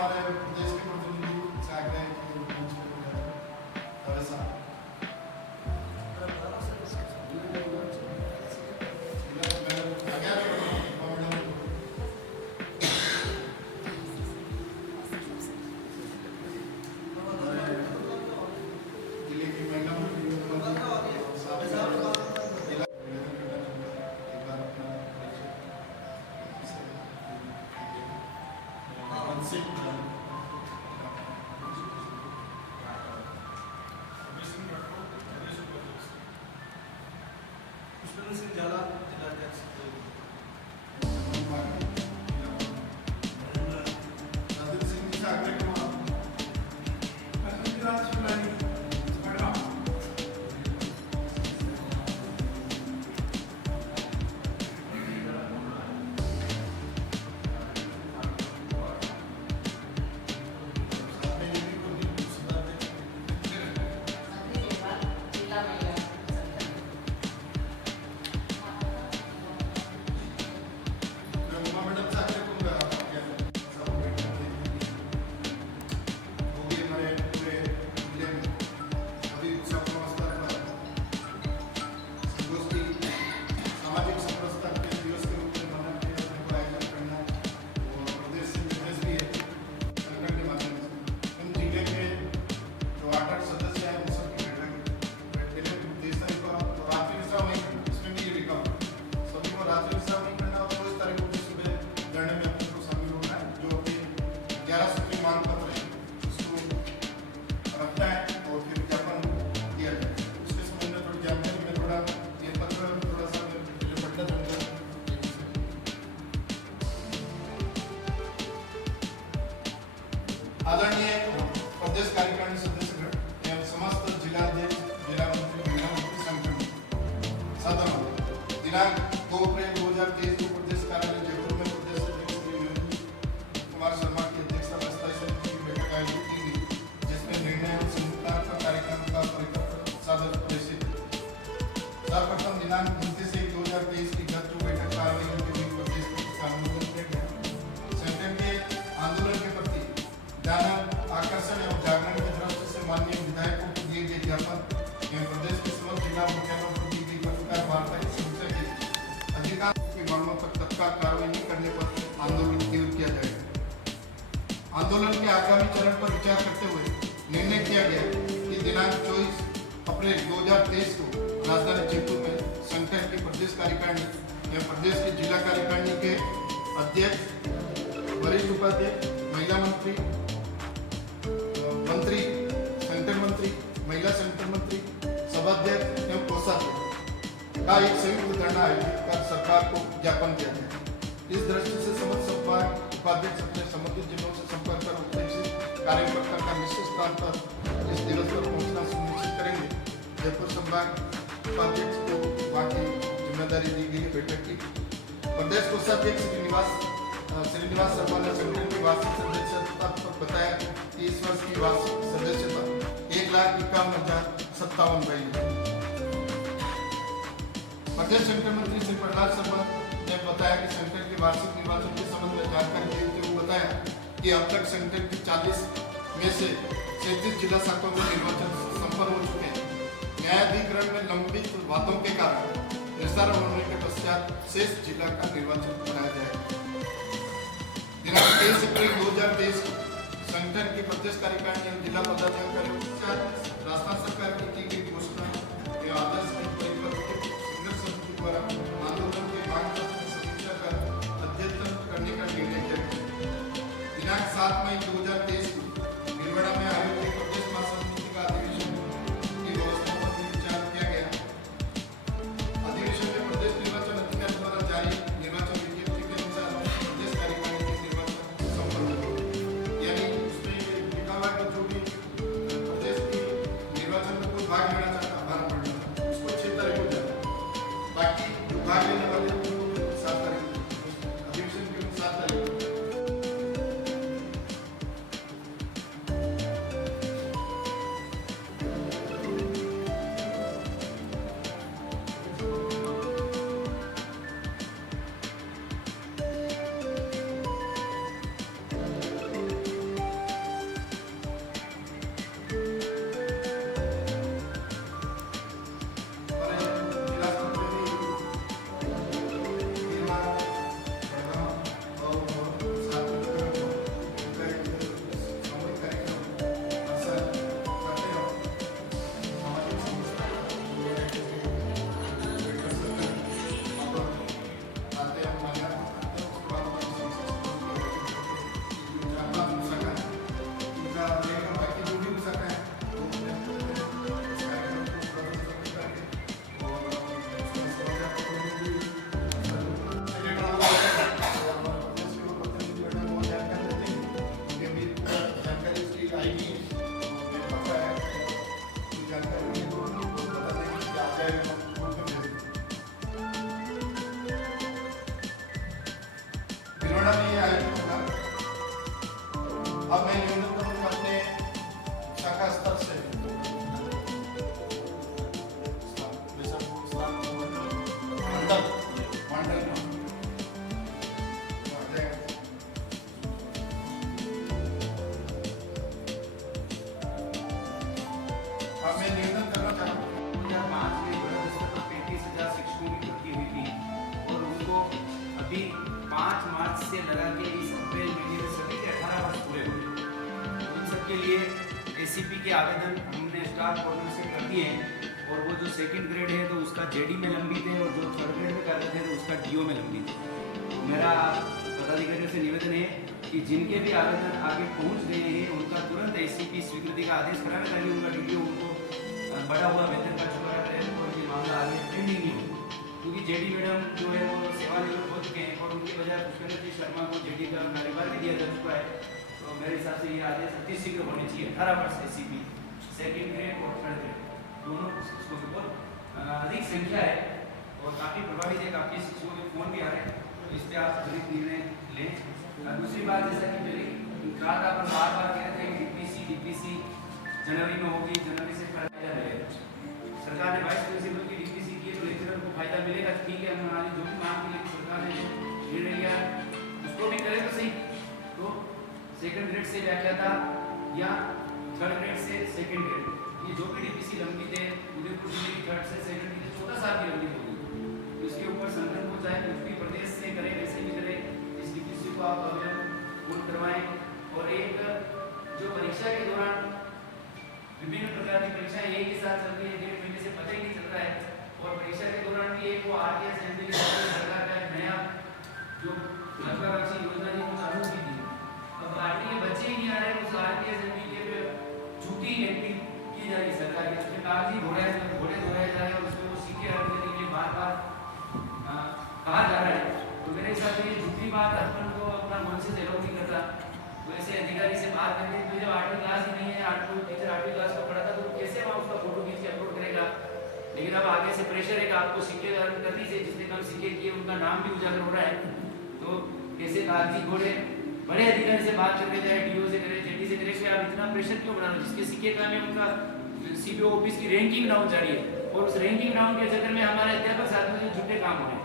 हमारे प्रदेश के प्रतिनिधि से आग्रह है कि मंच पे हो जाए। साहब सिंह झाला जिल्हाध्यक्ष आदरणीय प्रदेश कार्यकारिणी सदस्यगण एवं समस्त जिलाध्यक्ष जिला मंत्री महिला मंत्री संगठन सदन दिनांक 2 अप्रैल 2023 को प्रदेश कार्यालय जयपुर में प्रदेश अध्यक्ष श्री विनोद कुमार शर्मा की अध्यक्षता में स्थायी समिति की बैठक आयोजित की गई, जिसमें निर्णय और संयुक्तात्मक कार्यक्रम का परिपत्र सादर प्रेषित। सर्वप्रथम दिनांक 29/1/2023 की गत जो बैठक कार्यालय के बीच प्रदेश में अनुमोदन किया गया। संगठन के आंदोलन के प्रति ध्यान आकर्षण एवं जागरण की दृष्टि से माननीय विधायकों को दिए गए ज्ञापन एवं प्रदेश के समस्त जिला मुख्यालयों पर दी गई पत्रकार वार्ता की समीक्षा की अधिकांश की मांगों पर तत्काल कार्रवाई नहीं करने पर आंदोलन तीव्र किया जाएगा। आंदोलन के आगामी चरण पर विचार करते हुए निर्णय किया गया कि दिनांक 24 अप्रैल 2023 को राजधानी जयपुर में संगठन की प्रदेश कार्यकारिणी एवं प्रदेश के जिला कार्यकारिणी के अध्यक्ष, वरिष्ठ उपाध्यक्ष, महिला मंत्री, संगठन मंत्री, महिला संगठन मंत्री, सभाध्यक्ष एवं कोषाध्यक्ष का एक संयुक्त धरना आयोजित कर सरकार को ज्ञापन किया जाए। इस दृष्टि से समस्त संभाग उपाध्यक्ष अपने संबंधित जिलों से संपर्क कर उपेक्षित कार्यकर्ता का निश्चित स्थान पर इस दिवस पर पहुंचना सुनिश्चित करेंगे। जयपुर संभाग उपाध्यक्ष को बाकी जिम्मेदारी दी गई। बैठक की प्रदेश कोषाध्यक्ष श्रीनिवास शर्मा ने संगठन की वार्षिक सदस्यता पर बताया कि इस वर्ष की वार्षिक सदस्यता 1,51,057 रही है। प्रदेश संगठन मंत्री श्री प्रहलाद शर्मा ने बताया कि संगठन के वार्षिक निर्वाचन के संबंध में जानकारी देते हुए बताया कि अब तक संगठन की 40 में से 37 जिला शाखाओं में निर्वाचन संपन्न हो चुके हैं। न्यायाधिकरण में लंबित वादों के कारण निस्तारण होने के पश्चात शेष जिला का निर्वाचन कराया जाएगा। दिनांक 23 अप्रैल 2023 को संगठन की प्रदेश कार्यकारिणी एवं जिला पदाधिकारियों के साथ राजस्थान सरकार की गई घोषणा एवं आदर्श संघर्ष समिति द्वारा आंदोलन के मांग पत्र की समीक्षा कर अध्ययन करने का निर्णय किया गया। दिनांक 7 मई 2023 को निर्वाड़ा में आयोजित प्रदेश महासमिति का अधिवेशन की व्यवस्था पर विचार किया गया। अधिवेशन में प्रदेश निर्वाचन अधिकारी द्वारा जारी निर्वाचन विज्ञप्ति के अनुसार प्रदेश कार्यकारिणी के निर्वाचन संपन्न हुए। यानी उसमें लिखा हुआ कि जो भी प्रदेश की निर्वाचन में कोई भाग लेना चाहता, भाग पड़ना, उसको 6 तारीख को जाना। बाकी जो भाग आयोजित होगा। अब मैं निवेदन करूंगा अपने शाखा स्तर से मंडल अब मैं निवेदन करना चाहता हूँ 2005 में बड़े स्तर पर 35,000 शिक्षकों की भर्ती हुई थी और उनको अभी 5 मार्च से लगा के इस अप्रैल महीने में सभी के 18 वर्ष पूरे हुए। उन सबके लिए एसीपी के आवेदन हमने स्टाफ कोऑर्डिनेटर से कर दिए हैं और वो जो सेकंड ग्रेड है तो उसका जेडी में लंबित है और जो थर्ड ग्रेड में कर रहे थे तो उसका डीओ में लंबित है। तो मेरा पदाधिकारियों से निवेदन है कि जिनके भी आवेदन आगे पहुंच गए हैं उनका तुरंत एसीपी स्वीकृति का आदेश करावे ताकि उनका डीडीओ उनको बढ़ा हुआ वेतन का चुका रहे और ये मामला आगे पेंडिंग नहीं हो, क्योंकि जेडी मैडम जो है वो सेवानिवृत्त हो चुके हैं और उनके बजाय पुष्पेंद्र जी शर्मा को जेडी का कार्यभार भी दिया जा चुका है। तो मेरे हिसाब से ये आदेश अति शीघ्र होने चाहिए। 18 वर्ष एसीपी सेकेंड ग्रेड और थर्ड ग्रेड दोनों शिक्षकों की बहुत अधिक संख्या है और काफ़ी प्रभावित है, काफ़ी शिक्षकों के फोन भी आ रहे हैं, तो इस पर आप त्वरित निर्णय लें। दूसरी बात जैसा कि मेरी बात आप बार बार कह रहे थे डीपीसी जनवरी में होगी, जनवरी से फायदा मिलेगा। सरकार ने वाइस प्रिंसिपल की डीपीसी की तो लेक्चरर को फायदा मिलेगा, ठीक है, हमारी जो भी मांग की सरकार ने निर्णय लिया उसको भी करें तो सही। तो सेकंड ग्रेड से व्याख्याता या थर्ड ग्रेड से सेकंड ग्रेड, ये जो भी डीपीसी लंबित है उदयपुर जिले की थर्ड से सेकंड की 14 साल की लंबित होगी, तो इसके ऊपर संगठन को चाहे यूपी प्रदेश से करें वैसे भी करें, इस डीपीसी को आप आवेदन पूर्ण करवाएं। और एक जो परीक्षा के दौरान विभिन्न प्रकार की परीक्षाएं एक ही साथ चल रही है, 1.5 महीने से पता ही नहीं चल रहा है, और परीक्षा के दौरान भी एक वो आरटीएस सरकार का नया जो महत्वाकांक्षी योजना थी वो चालू की थी। अब आरटी के बच्चे ही नहीं आ रहे, उस आरटीएस पे झूठी एक्टिंग की जा रही सरकार की, उसमें कागजी घोड़े धोए जा रहे हैं और उसमें वो सीखे हटने के लिए बार बार कहा जा रहा है। तो मेरे हिसाब से ये झूठी बात अपन को अपना मन से एलाउ नहीं करता। तो ऐसे अधिकारी से बात करके तो जब 8वीं क्लास ही नहीं है, 8वीं क्लास को पढ़ा था तो कैसे वहाँ उसका फोटो खींच के अपलोड करेगा। लेकिन अब आगे से प्रेशर है कि आपको सिक्के कर दीजिए, जिसने कम सिक्के किए उनका नाम भी उजागर हो रहा है। तो कैसे कागजी घोड़े बड़े अधिकारी से बात करके जाए, डीओ से करे, जेडी से करे, आप इतना प्रेशर क्यों बना रहे हो? जिसके सिक्के का है उनका सीपीओ ऑफिस की रैंकिंग डाउन जा रही है और उस रैंकिंग डाउन के चक्कर में हमारे अध्यापक साथ में झूठे काम हो रहे हैं।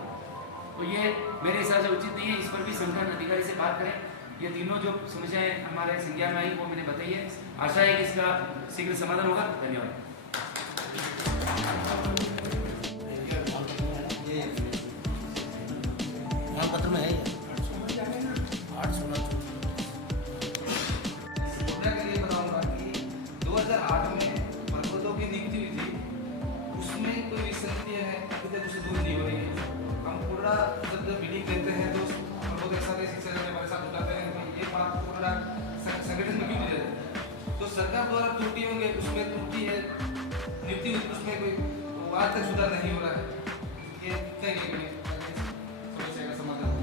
तो ये मेरे हिसाब से उचित नहीं है, इस पर भी संगठन अधिकारी से बात करें। ये तीनों जो समस्याएं हमारे संज्ञान में आई वो मैंने बताई है, आशा है कि इसका शीघ्र समाधान होगा। धन्यवाद। पत्र में है 816 के लिए बताऊंगा कि 2008 में पर्वतों की नियुक्ति हुई थी, उसमें कोई विसंगति है अभी तक उसे दूर नहीं हो रही है। हम पूरा जब मीटिंग देते हैं तो पर्वत एक साथ शिक्षा हमारे साथ उठाते हैं कि ये बात पूरा संगठन में क्यों नहीं रहता। तो सरकार द्वारा त्रुटि होंगे, उसमें त्रुटि है, नियुक्ति हुई उसमें कोई आज तक सुधार नहीं हो रहा है। ये चाहिए समस्या का समाधान।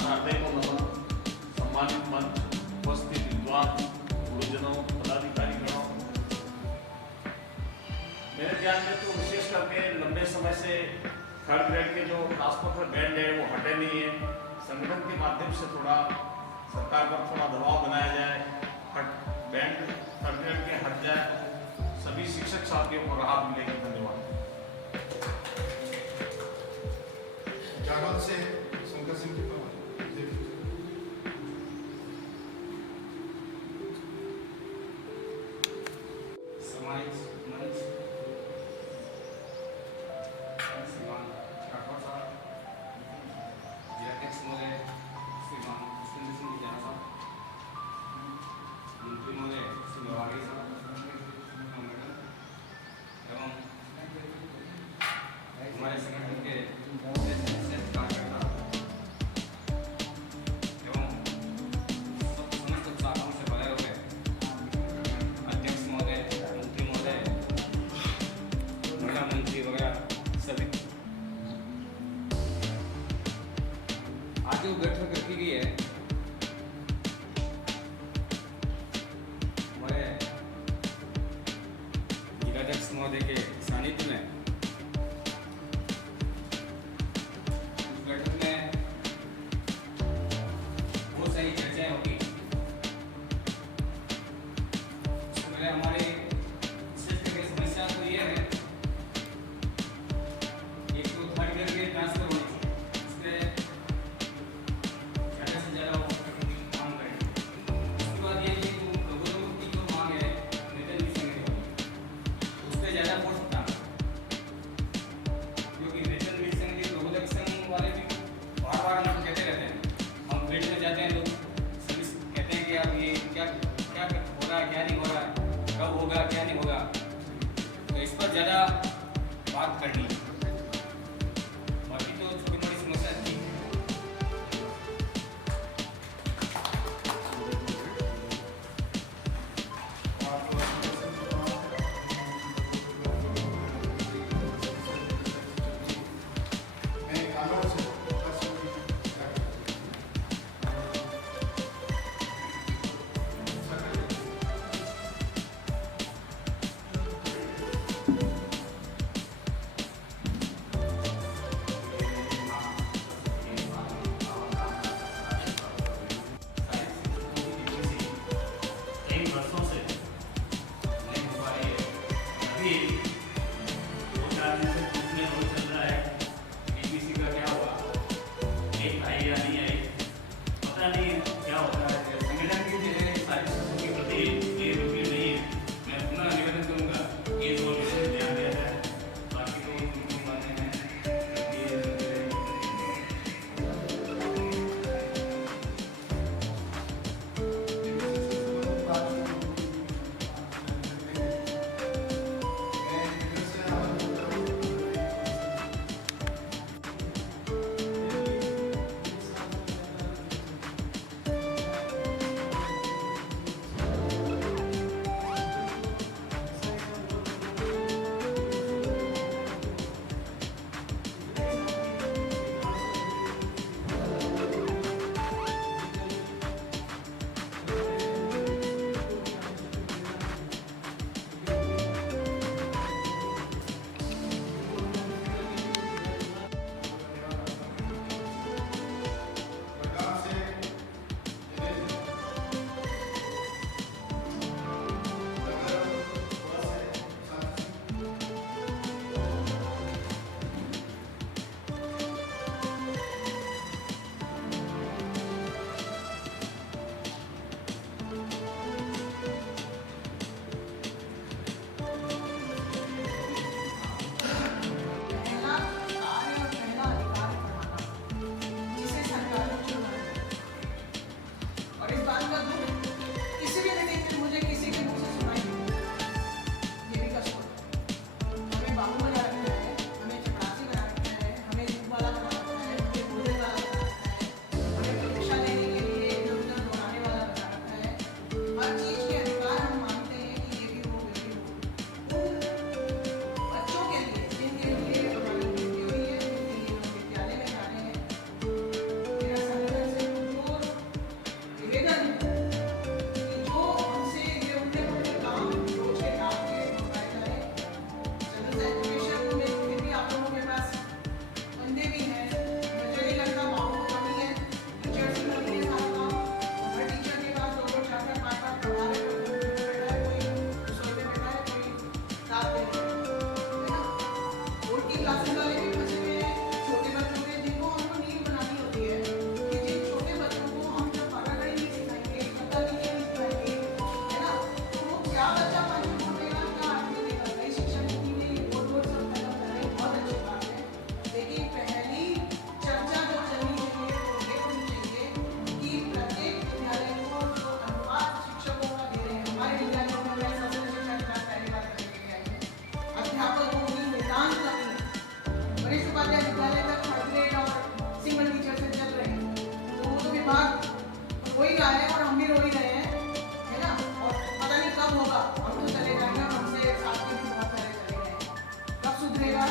शारदे को नमन। सम्मानित मंच, उपस्थित विद्वान गुरुजनों, पदाधिकारीगणों, मेरे ध्यान में तो विशेष करके लंबे समय से थर्ड ग्रेड के जो ताशपत्र बैंड है वो हटे नहीं है। संगठन के माध्यम से थोड़ा सरकार पर थोड़ा दबाव बनाया जाए, बैंड थर्ड ग्रेड के हट जाए तो सभी शिक्षक साथियों को राहत मिलेगी। धन्यवाद। जागल से शंकर सिंह की हमारे संगठन के जनरली क्या होता है कि संगठन की जो है सारी चीज़ों के प्रति ये रुचि नहीं है। मैं पुनः निवेदन करूँगा ये दो विषय ध्यान दिया जाए। बाकी तो उनकी बातें हैं ये सरकार से पहला कार्य और पहला अधिकार पढ़ाना, जिसे सरकार ने चुना है। और इस बात का दुख किसी भी मीटिंग में मुझे किसी के मुंह से सुनाई नहीं देता। ये भी कष्ट होता है। हमें बाबू बना रखा है, हमें चपरासी बना रखा है, हमें दूध वाला बना रखा है, हमें भोजन वाला बना रखा है, हमें परीक्षा लेने के लिए इधर उधर दौड़ाने वाला बना रखा है। हर चीज के अधिकार हम मानते हैं कि ये भी हो, ये भी हो। उन बच्चों के लिए जिनके लिए हमारी मृत्यु हुई है, जिनके लिए हम विद्यालय में जा रहे हैं, मेरा संगठन से पुरजोर निवेदन है कि जो हमसे ये उल्टे-पुल्टे काम रोज के काम के करवाए जा रहे हैं, जनरल एजुकेशन में फिर भी आप लोगों के पास बंदे भी हैं। मुझे नहीं लगता माओ को कमी है, टीचर्स की कमी है सारा काम। हर टीचर के पास 2-2, 4-4, 5-5 पढ़ा रहे, कोई बैठा है, कोई रसोई में बैठा है, कोई साथ दे रहा है ना? बोर्ड की क्लासेस वाले भी फंसे हुए हैं, छोटे बच्चों के जिनको हमको नींव बनानी होती है कि जिन छोटे बच्चों को हम जब पढ़ाना ही नहीं सिखाएंगे, पता नहीं है नहीं सिखाएंगे, है ना? तो वो क्या बच्चा पंच बोल देगा, क्या आठवीं देगा? नई शिक्षा नीति में ये बोर्ड सब खत्म कराए, बहुत अच्छी बात है। लेकिन पहली चर्चा जो चलनी चाहिए वो ये होनी चाहिए कि प्रत्येक विद्यालय को जो अनुपात शिक्षकों का दे रहे हैं, हमारे विद्यालयों में मैं सबसे शिक्षा की बात पहली बार करने के लिए आई हूँ। अध्यापकों की नितांत कमी है। वरिष्ठ उपाध्याय विद्यालय तक थर्ड ग्रेड और सिंगल टीचर से चल रहे हैं, तो वो तो विभाग हो ही रहा है और हम भी रो ही रहे हैं, है ना? और पता नहीं कब होगा, हम तो चले जाएंगे और हमसे साथ में भी बहुत सारे चले गए, कब सुधरेगा?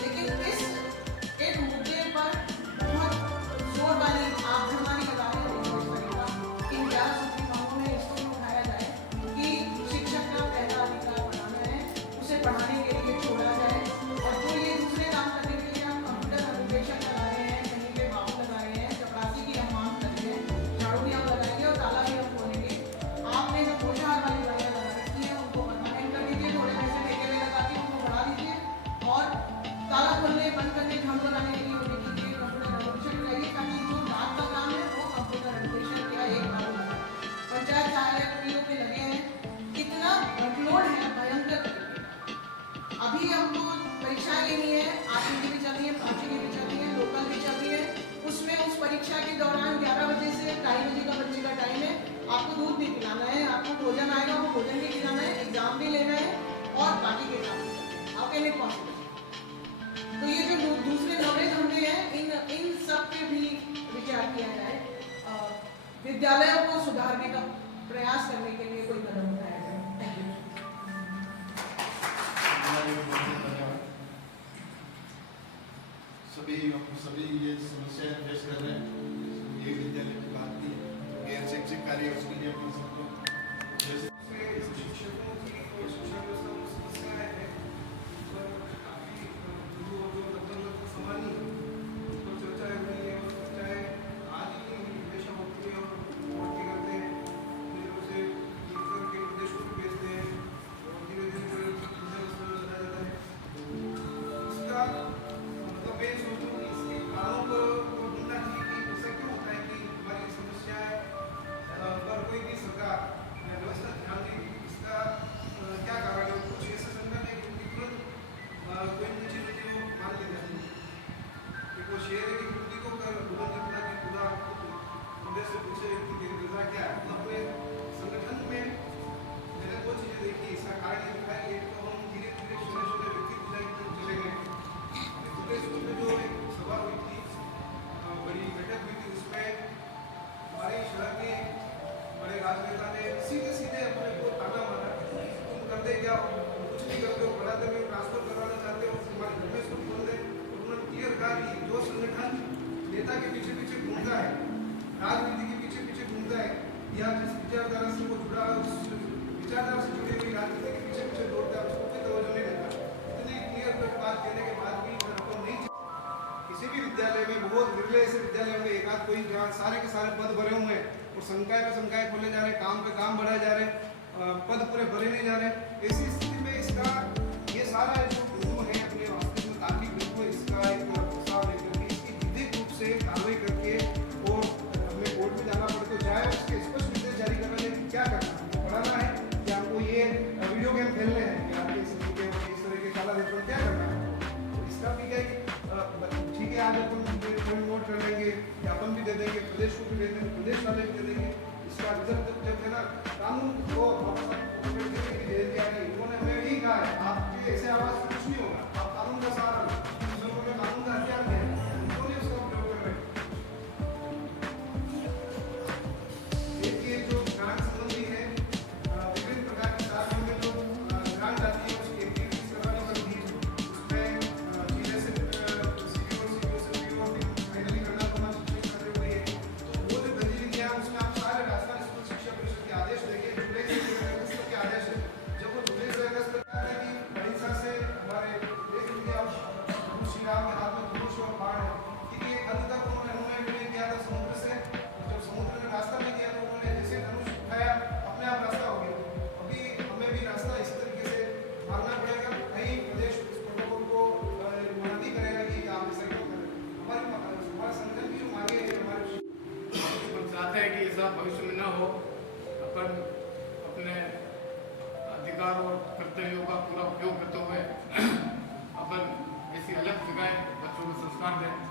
लेकिन इस एक मुद्दे पर बहुत जोर वाली आप हमारी लगा रहे हैं कि इन 11 सूत्री कामों में इसको भी उठाया जाए कि शिक्षक का पहला अधिकार पढ़ाना है, उसे पढ़ाने के लिए छोड़ा जाए। और जो ये दूसरे काम करने के लिए हम कंप्यूटर सर्टिफिकेशन लगा रहे हैं, कहीं पे बाबू लगा रहे हैं, चपरासी की हम मांग कर रहे हैं, झाड़ू भी हम लगाएंगे और ताला भी हम खोलेंगे। आपने जो पोषाहार वाली दवाइयाँ लगा रखी है उनको परमानेंट कर दीजिए, थोड़े पैसे ठेके में लगा के उनको बढ़ा दीजिए और ताला खोलने बंद करने झाड़ू लगाने के लिए उन्हें कीजिए कंप्यूटर सर्टिफिकेशन लगाइए, ताकि जो रात का काम है वो कंप्यूटर सर्टिफिकेशन का एक बार लगा। पंचायत सहायक पीओ पे लगे हैं, कितना वर्कलोड है भयंकर तरीके का। अभी हमको परीक्षाएं लेनी है, 8वीं की भी चल रही है, 5वीं की भी चल रही है, लोकल भी चल रही है। उसमें उस परीक्षा के दौरान 11 बजे से 2:30 बजे का बच्चे का टाइम है, आपको दूध भी पिलाना है, आपको भोजन आएगा वो भोजन भी खिलाना है, एग्जाम भी लेना है और बाकी के काम आप कैसे पॉसिबल। तो ये जो दूसरे नॉलेज हमने हैं, इन सब पे भी विचार किया जाए, विद्यालयों को सुधारने का प्रयास करने के लिए कोई कदम उठाया जाए। Thank you. सभी ये समस्या फेस कर रहे हैं। ये विद्यालय की बात नहीं है, गैर शैक्षिक कार्य उसके लिए अपनी सबको जैसे शिक्षकों की और शिक्षा व्यवस्था में समस्याएं हैं, पर काफी जो मतलब सवाल ही तो चर्चा हुई है और चर्चाएं आज ही हमेशा होती है और बहुत करते हैं, फिर उसे लिख करके प्रदेशों को भेजते हैं और धीरे धीरे चला जाता है। इसका मतलब मैं सोचूं कि इसके कारणों को ढूंढना चाहिए कि ऐसा क्यों होता है कि हमारी समस्या या जिस विचारधारा से वो जुड़ा है उस विचारधारा से जुड़ी हुई राजनीति के पीछे पीछे दौड़ता है, उसको कोई तवज्जो नहीं देता। इतनी क्लियर कट बात कहने के बाद भी अगर अपन नहीं, किसी भी विद्यालय में बहुत विरले ऐसे विद्यालय होंगे एक आध कोई जहाँ सारे के सारे पद भरे हुए हैं और संकाय पे संकाय खोले जा रहे हैं, काम पे काम बढ़ाए जा रहे हैं, पद पूरे भरे नहीं जा रहे। ऐसी स्थिति में इसका ये सारा जो कानून है अपने वास्तविक में ताकि बिल्कुल इसका एक प्रस्ताव लेकर के इसकी विधिक रूप से कार्रवाई करके और हमें कोर्ट में जाना पड़े तो जाए, उसके स्पष्ट निर्देश जारी करना है कि क्या करना है, पढ़ाना है कि आपको ये वीडियो गेम खेलने हैं या आपके इस तरह के काला देश में क्या करना है। तो इसका भी क्या है कि ठीक है आज अपन नोट कर लेंगे, ज्ञापन भी दे देंगे, प्रदेश को भी दे देंगे, प्रदेश वाले भी दे देंगे। इसका रिजल्ट जब है ना कानून को उन्होंने हमें यही कहा है आपके ऐसे आवाज से कुछ नहीं होगा, आप कानून का सहारा लो। उन्होंने कानून का हथियार दिया है, उन्होंने उसका प्रयोग कर रहे हैं। देखिए जो ग्रांट संबंधी है विभिन्न प्रकार की साधनों में जो ग्रांट आती है उसकी एक्टिविटीज करवाने पर भी उसमें जिले से फाइनली करना होना शिक्षक कर रही है। तो वो जो गतिविधियां उसमें आप सारे राजस्थान स्कूल शिक्षा परिषद के आदेश देखिए, जुलाई से के आदेश है। जब वो जुलाई से अगस्त तक है कि उड़ीसा से हमारे देश के श्री राम के हाथ में धनुष और बाण है, क्योंकि एक हद तक उन्होंने निर्णय किया था समुद्र से, जब समुद्र ने रास्ता नहीं दिया तो उन्होंने जैसे धनुष उठाया अपने आप रास्ता हो गया। अभी हमें भी रास्ता इस तरीके से मांगना पड़ेगा, कहीं प्रदेश उस प्रोटोकॉल को मनाही करेगा कि आप ऐसा क्यों करें। हमारे संगठन की जो मांगे है हमारे हम चाहते हैं कि ऐसा भविष्य में न हो। अपन अपने अधिकार और कर्तव्यों का पूरा उपयोग करते हुए अपन ऐसी अलग जगह बच्चों को संस्कार दें।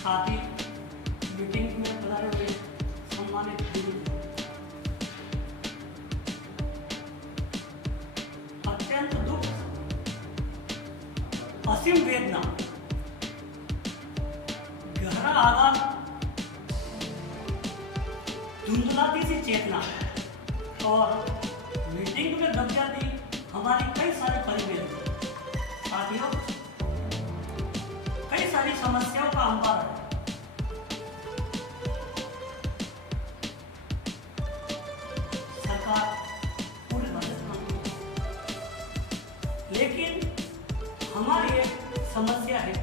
साथ ही मीटिंग में पधारे हुए सम्मानित अत्यंत दुख, असीम वेदना, गहरा आघात, धुंधलाती सी चेतना और मीटिंग में दब जाती हमारी कई सारे परिवेश साथियों, कई सारी समस्याओं का अंबार है। सरकार पूरी मदद करती है, लेकिन हमारी एक समस्या है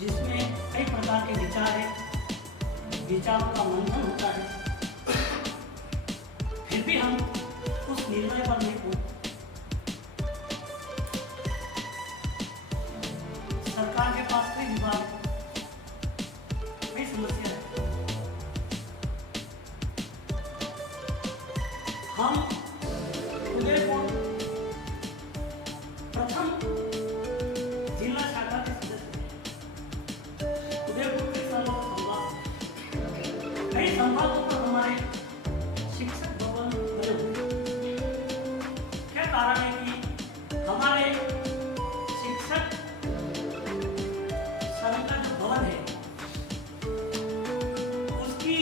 जिसमें कई प्रकार के विचार है, विचारों का मंथन होता है, फिर भी हम उस निर्णय पर नहीं पहुंचते। सरकार के पास कई विभाग, कई समस्या है। हम उदयपुर प्रथम जिला शाखा के सदस्य हैं। उदयपुर के संभाग, कई संभागों पर हमारे शिक्षक भवन बने हुए। क्या कारण है कि हमारे शिक्षक संघ का जो भवन है उसकी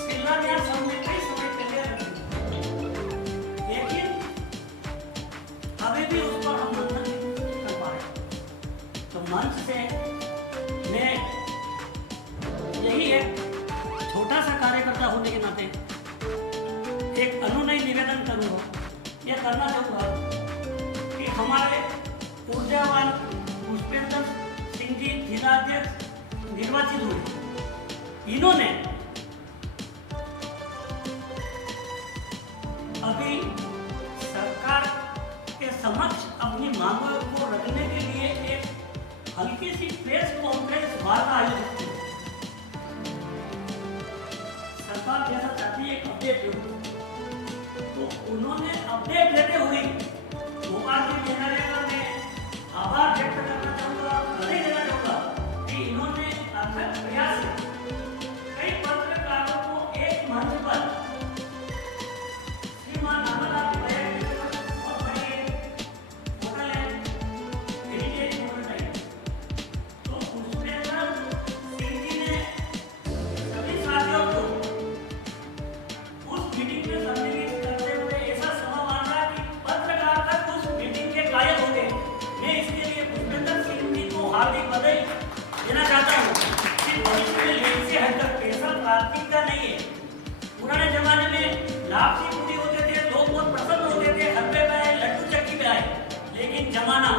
शिलान्यास हमने कई समय पहले रखी, लेकिन अभी भी उस पर हम मंथन नहीं कर पाए। तो मंच से मैं यही एक छोटा सा कार्यकर्ता होने के नाते एक अनुनय निवेदन करूँगा, यह करना चाहूँगा हमारे ऊर्जावान पुष्पेंद्र सिंह जी जिलाध्यक्ष निर्वाचित हुए। इन्होंने अभी सरकार के समक्ष अपनी मांगों को रखने के लिए एक हल्की सी प्रेस कॉन्फ्रेंस वार्ता आयोजित की। सरकार जैसा चाहती है एक अपडेट हो, तो उन्होंने अपडेट देते हुए भोपाल के जनरेगा में आभार व्यक्त करना चाहूँगा और बधाई देना चाहूँगा कि इन्होंने अथक प्रयास से कई पत्रकारों को एक मंच पर श्रीमान नामलाल और बड़े होटल है हेरिटेज होटल है, तो उसमें सिंह जी ने सभी साथियों को उस मीटिंग में सम्मिलित करते हुए ऐसा समा माना कि पत्रकार तक उस मीटिंग के कायल हो गए। मैं इसके लिए पुष्पेंद्र सिंह जी को हार्दिक बधाई देना चाहता हूँ कि भविष्य में लेन से हटकर पैसा प्राथमिकता नहीं है। पुराने जमाने में लाभ से पूरी होते थे, लोग बहुत प्रसन्न होते थे, हलवे में आए, लड्डू चक्की में आए, लेकिन जमाना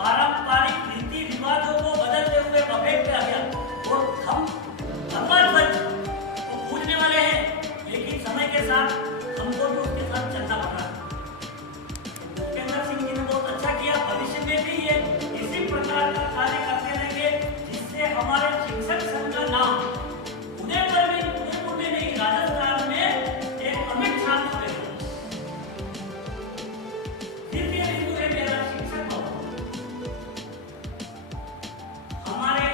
पारंपरिक रीति रिवाजों को बदलते हुए बफेट पे आ गया और हम भगवान सच को पूजने वाले हैं, लेकिन समय के साथ हमको भी उसके साथ चलना पड़ रहा है। पुष्पेंद्र सिंह जी ने बहुत अच्छा किया, भविष्य में भी ये इसी प्रकार का कार्य करते रहेंगे जिससे हमारे शिक्षक संघ का नाम उदयपुर में नहीं राजस्थान में एक अमिट छाप छोड़ेगा। तृतीय बिंदु है मेरा शिक्षक भवन। हमारे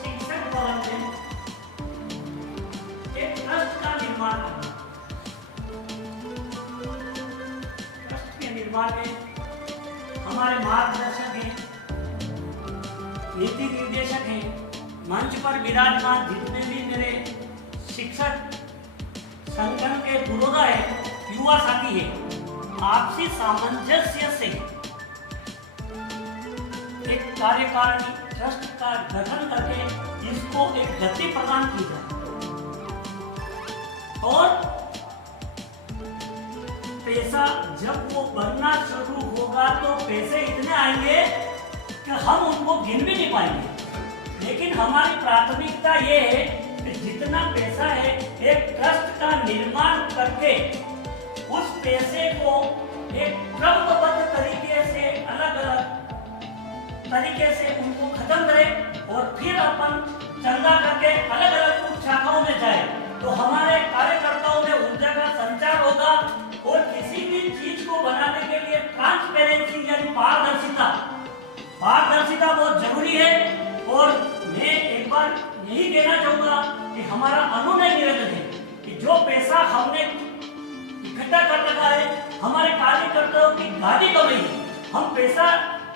शिक्षक भवन में एक ट्रस्ट का निर्माण करना। ट्रस्ट के निर्माण में हमारे मार्गदर्शक हैं, नीति निर्देशक हैं, मंच पर विराजमान जितने भी मेरे शिक्षक संगठन के पुरोधा है, युवा साथी है, आपसी सामंजस्य से एक कार्यकारिणी ट्रस्ट का गठन करके इसको एक गति प्रदान की जाए और पैसा जब वो बनना शुरू होगा तो पैसे इतने आएंगे कि हम उनको गिन भी नहीं पाएंगे। लेकिन हमारी प्राथमिकता ये है कि जितना पैसा है एक ट्रस्ट का निर्माण करके उस पैसे को एक क्रमबद्ध तरीके से अलग अलग तरीके से उनको खत्म करें और फिर अपन चंदा करके अलग अलग उप शाखाओं में जाए तो हमारे कार्यकर्ताओं में ऊर्जा का संचार होगा और किसी भी चीज को बनाने के लिए ट्रांसपेरेंसी यानी पारदर्शिता बहुत जरूरी है। और मैं एक बार यही कहना चाहूंगा कि हमारा अनुनय निवेदन है कि जो पैसा हमने इकट्ठा कर रखा है हमारे कार्यकर्ताओं की गाड़ी कम नहीं है, हम पैसा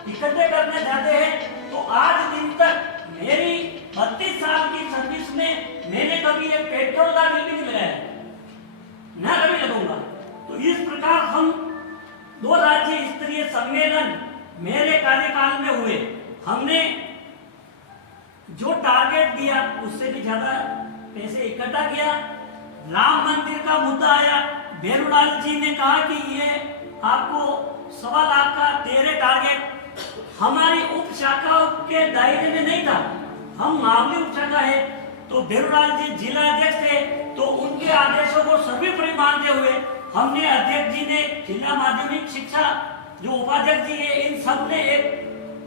इकट्ठे करने जाते हैं तो आज दिन तक मेरी 32 साल की सर्विस में मैंने कभी एक पेट्रोल का बिल भी नहीं लगाया, ना कभी लगूंगा। तो इस प्रकार हम 2 राज्य स्तरीय सम्मेलन मेरे कार्यकाल में हुए, हमने जो टारगेट दिया उससे भी ज्यादा पैसे इकट्ठा किया। राम मंदिर का मुद्दा आया, भेरूलाल जी ने कहा कि ये आपको 1.25 लाख का दे रहे टारगेट, हमारी उप शाखाओं के दायरे में नहीं था, हम मामूली उप शाखा है। तो भेरूलाल जी जिला अध्यक्ष थे तो उनके आदेशों को सर्वोपरि मानते हुए हमने अध्यक्ष जी ने जिला माध्यमिक शिक्षा जो उपाध्यक्ष जी है इन सब ने एक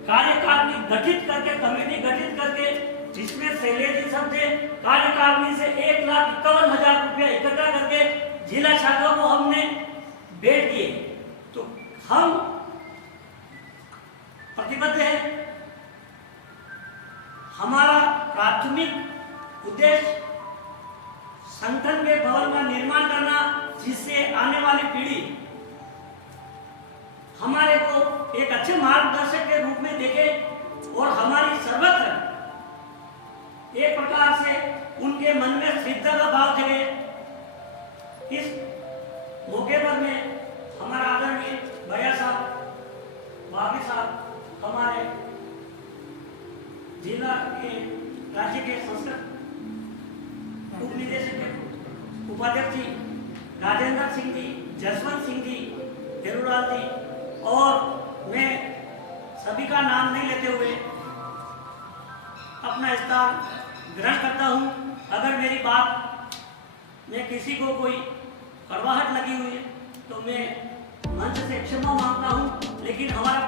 कार्यकारिणी गठित करके कमेटी गठित करके जिसमें शैलेश जी सब थे, कार्यकारिणी से 1,51,000 रुपया इकट्ठा करके जिला शाखा को हमने भेज दिए। तो हम प्रतिबद्ध है, हमारा प्राथमिक उद्देश्य संगठन के भवन का निर्माण करना जिससे आने वाली पीढ़ी हमारे को एक अच्छे मार्गदर्शक के रूप में देखे और हमारी सर्वत्र एक प्रकार से उनके मन में श्रद्धा का भाव जगे। इस मौके पर मैं हमारा आदरणीय भैया साहब, भाभी साहब, हमारे जिला के राज्य के संस्कृत उप निदेशक उपाध्यक्ष जी राजेंद्र सिंह जी, जसवंत सिंह जी, भेरूलाल जी और सभी का नाम नहीं लेते हुए अपना स्थान ग्रहण करता हूँ। अगर मेरी बात में किसी को कोई कड़वाहट लगी हुई है तो मैं मंच से क्षमा मांगता हूँ। लेकिन हमारा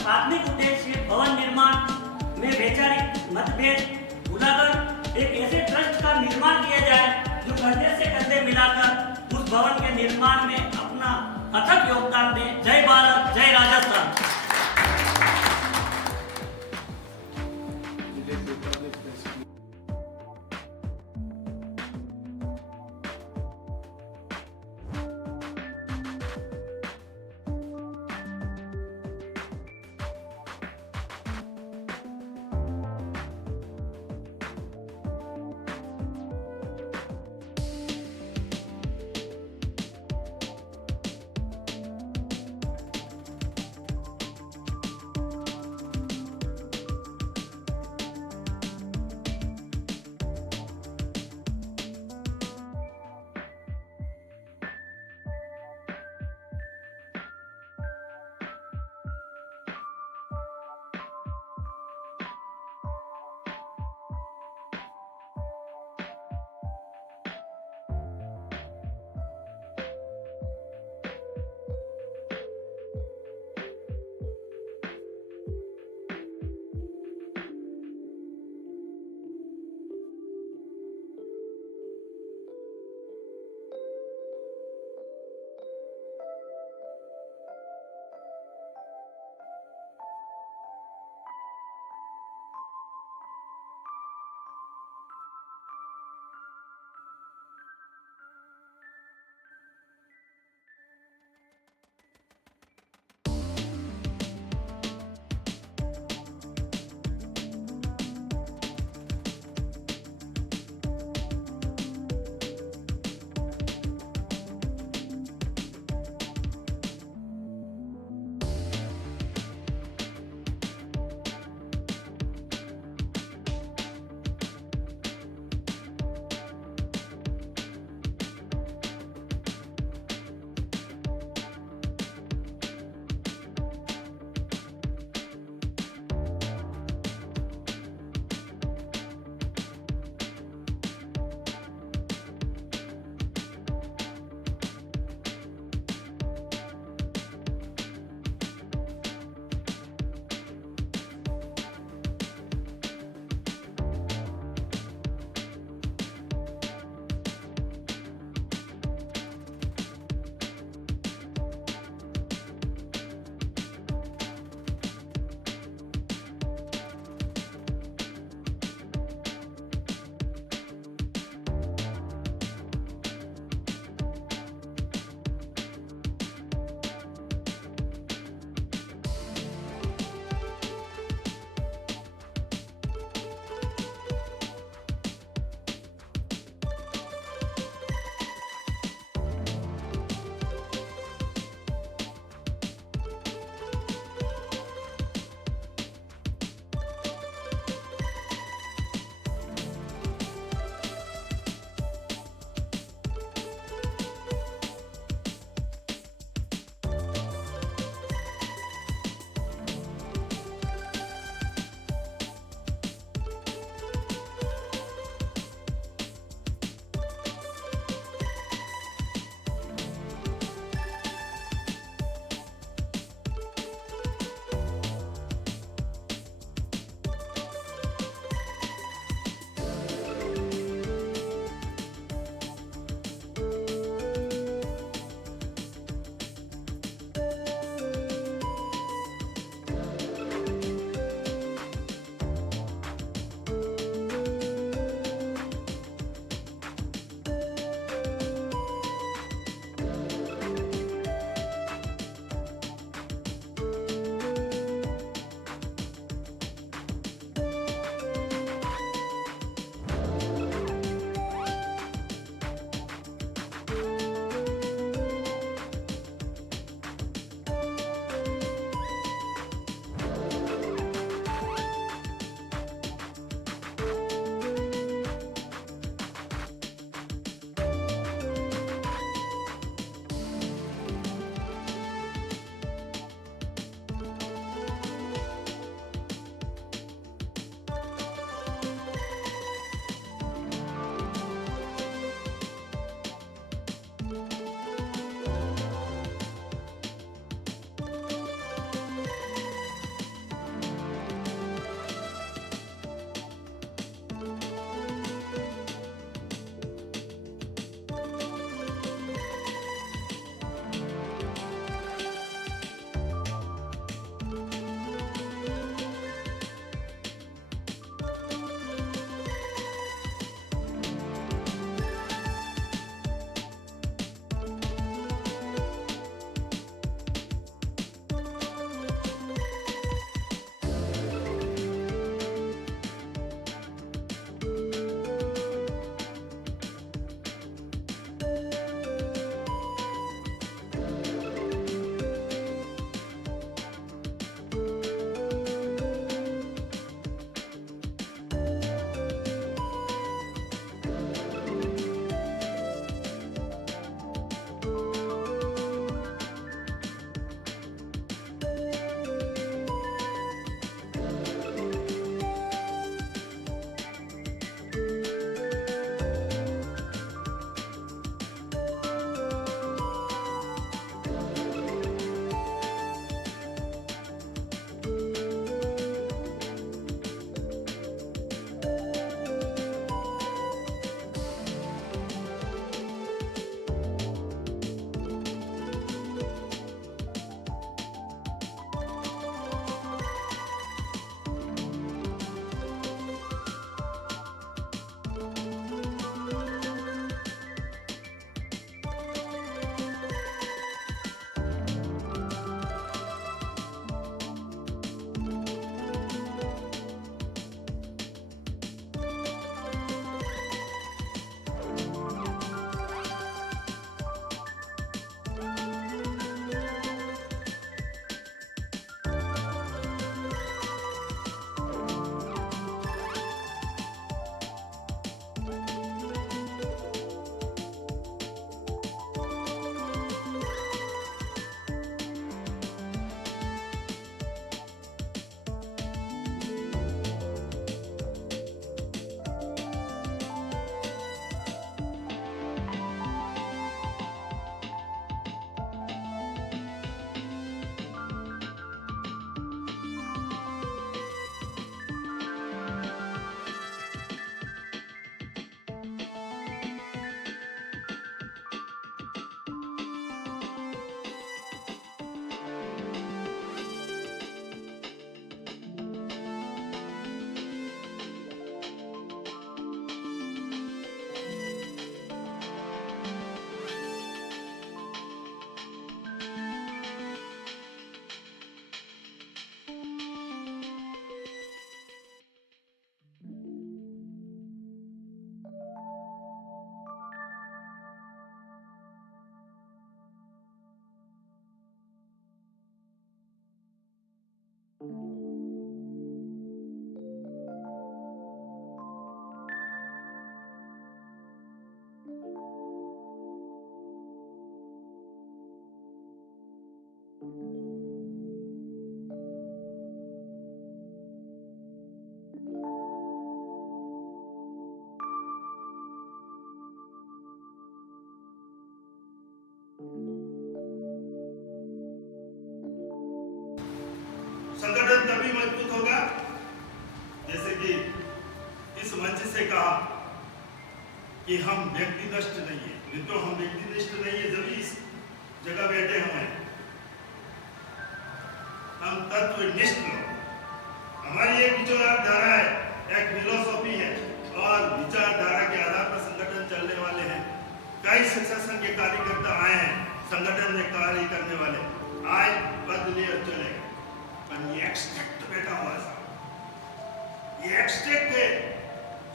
प्राथमिक उद्देश्य भवन निर्माण में वैचारिक मतभेद भुलाकर एक ऐसे ट्रस्ट का निर्माण किया जाए जो कंधे से कंधे मिलाकर उस भवन के निर्माण में अपना अथक योगदान दे। जय भारत, जय राजस्थान। संगठन तभी मजबूत होगा जैसे कि इस मंच से कहा कि हम व्यक्तिनिष्ठ नहीं है, मित्रों हम व्यक्तिनिष्ठ नहीं है, जब इस जगह बैठे हुए हैं हम तत्वनिष्ठ लोग। हमारी एक विचारधारा है, एक फिलोसॉफी है और विचारधारा के आधार पर संगठन चलने वाले हैं। कई शिक्षा संघ के कार्यकर्ता आए हैं संगठन में कार्य करने वाले, आए पद लिए और चले गए, पर ये एक्सट्रैक्ट बैठा हुआ है, ये एक्सट्रैक्ट है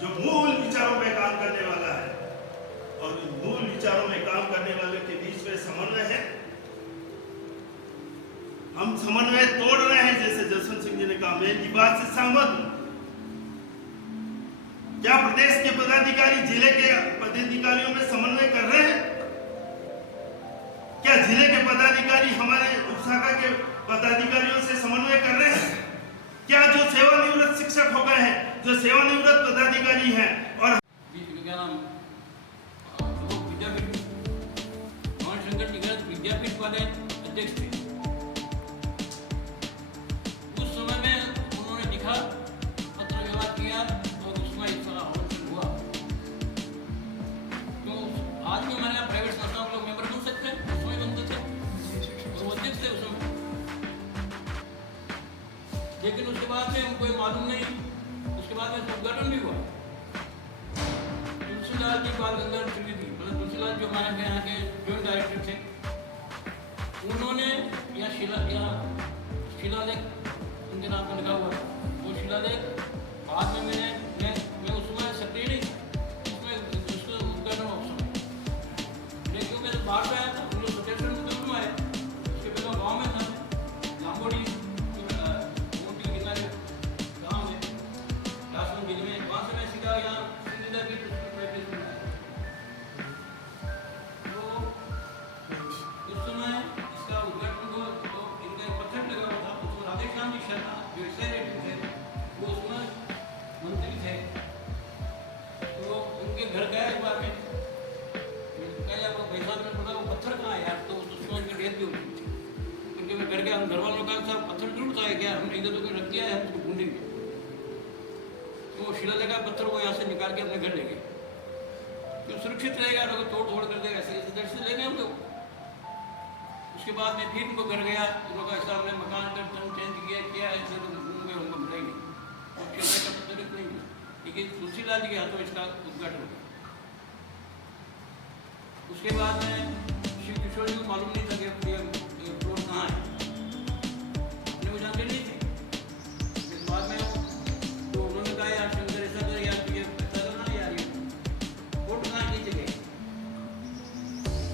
जो मूल विचारों में काम करने वाला है और मूल विचारों में काम करने वाले के बीच में समन्वय है। हम समन्वय तोड़ रहे हैं, जैसे जसवंत सिंह जी ने कहा, मैं इनकी बात से सहमत हूं। क्या प्रदेश के पदाधिकारी जिले के पदाधिकारियों में समन्वय कर रहे हैं? क्या जिले के पदाधिकारी हमारे उपशाखा के पदाधिकारियों से समन्वय कर रहे हैं? क्या जो सेवानिवृत्त शिक्षक हो गए हैं, जो सेवानिवृत्त पदाधिकारी हैं और विद्यापीठ वाले अध्यक्ष थे, उस समय में उन्होंने लिखा, पत्र व्यवहार किया और उसमें इस तरह आवेदन हुआ। तो आज में हमारे यहाँ प्राइवेट संस्थाओं के लोग मेंबर बन सकते हैं, उसमें बनते थे, वो अध्यक्ष थे उसमें। लेकिन उसके बाद में उनको मालूम नहीं, उसके बाद में उद्घाटन भी हुआ। तुलसीलाल जी बाल गंगाधर त्रिवेदी, मतलब तुलसीलाल जो हमारे यहाँ के जॉइंट डायरेक्टर थे, उन्होंने या शिलालेख उनके नाम पर लिखा हुआ था, वो शिलालेख बाद में मैं उस समय सक्रिय नहीं था, उसमें उसको उद्घाटन हुआ उस समय। लेकिन मैं बाहर से आया था 1967 में जब में आया, उसके पहले गाँव में था, लांबोड़ी मोटी के किनारे गाँव में राजस्थान जिले में, वहाँ से मैं सीधा यहाँ सिंधिया की प्रैक्टिस में आया। तो उस समय इसका उद्घाटन हुआ तो इनका एक पत्थर लगा हुआ था, उसमें राधेश्याम जी शर्मा जो सेक्रेटरी थे, वो उसमें मंत्री थे। तो उनके घर गया एक बार में, कहा आपको पैसा में पता वो पत्थर कहाँ है यार, तो उसमें उनकी डेथ भी हो गई थी। क्योंकि मैं घर गया, हम घर वालों ने कहा साहब पत्थर जरूर था क्या, हम इधर उधर रख दिया है, हम उसको ढूंढेंगे। तो वो शिलालेख का पत्थर वो यहाँ से निकाल के अपने घर ले गए, तो सुरक्षित रहेगा, लोग तोड़ कर देगा, ऐसे ऐसे दर से ले गए हम लोग। उसके बाद में फिर उनको घर गया, उन्होंने ऐसा हमने मकान का चेंज किया ऐसे तो घूम गए, उनको मिला ही नहीं, उसके बाद का पत्थर नहीं मिला। लेकिन तुलसीलाल जी के हाथों इसका उद्घाटन हो गया। उसके बाद में शिव किशोर जी को मालूम नहीं था कि फ्लोर कहाँ है, अपने को जानकारी नहीं थी। फिर बाद में तो उन्होंने कहा यार शंकर ऐसा कर, यार तुझे पैसा दो ना यार, कोर्ट कहाँ की जगह।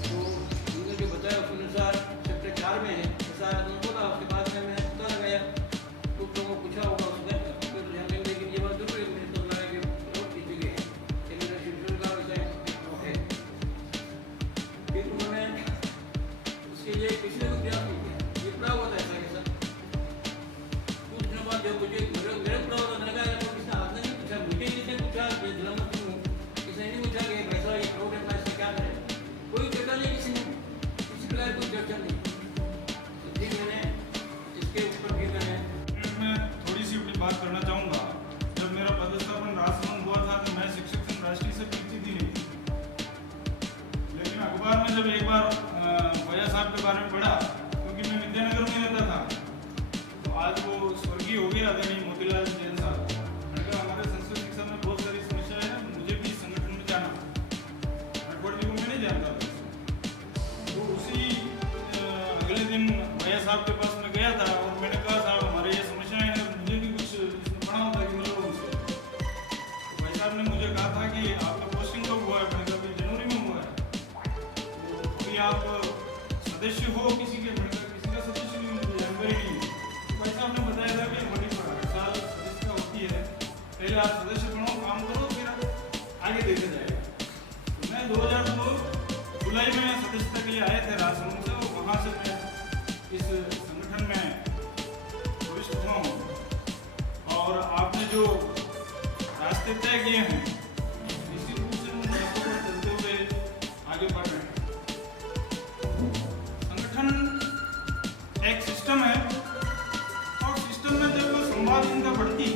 तो उन्होंने जो बताया उसके अनुसार सेक्टर 4 में है, ऐसा उन्होंने बोला। उसके बाद में मैंने पता लगाया, तो वो पूछा होगा उसने, तो जानने में लेकिन ये बात जरूर है, मुझे तो लगा कि कोर्ट की जगह है, लेकिन मेरा शिवशोर का वैसा है। फिर उन्होंने उसके लिए किसी ने प्रयास नहीं किया, ये पड़ा हुआ था ऐसा कैसा। कुछ दिनों बाद जब मुझे मेरे पड़ा हुआ था, मैंने कहा यार किसी हाथ ने नहीं पूछा, मुझे किसी ने पूछा, मैं जिला मंत्री हूँ, किसी ने नहीं पूछा कि पैसा ये प्रॉब्लम है, इसका क्या करें। कोई चर्चा नहीं, किसी प्रकार कोई चर्चा नहीं। तो फिर मैंने इसके ऊपर भी मैं थोड़ी सी अपनी बात करना चाहूँगा। जब मेरा पदस्थापन राजसमंद हुआ था तो मैं शिक्षक संघ राष्ट्रीय से पीती थी नहीं, लेकिन अखबार में जब एक बार भैया साहब के बारे में पढ़ा, क्योंकि मैं विद्यानगर में रहता था, तो आज वो स्वर्गीय हो गया आदरणीय मोतीलाल जैन साहब। मैंने कहा हमारे संस्कृत शिक्षा में बहुत सारी समस्याएं हैं, मुझे भी संगठन में जाना। राठौड़ जी को मैं नहीं जानता था, तो उसी अगले दिन भैया साहब के पास में गया था और मैंने कहा साहब हमारे ये समस्याएं हैं, मुझे भी कुछ इसमें पढ़ा होता कि मतलब उनसे। तो भाई साहब ने मुझे कहा था कि आपका पोस्टिंग कब हुआ है, मैंने कहा भाई जनवरी में हुआ है। तो अभी आप सदस्य हो किसी के, मैंने कहा किसी का सदस्य नहीं, जानकारी नहीं। तो भाई साहब ने बताया था कि संगठन में प्रविष्ट हुआ हूँ और आपने जो रास्ते तय किए हैं निश्चित रूप से उन रास्तों पर चलते हुए आगे बढ़ रहे हैं। संगठन एक सिस्टम है और सिस्टम में जब संवादहीनता बढ़ती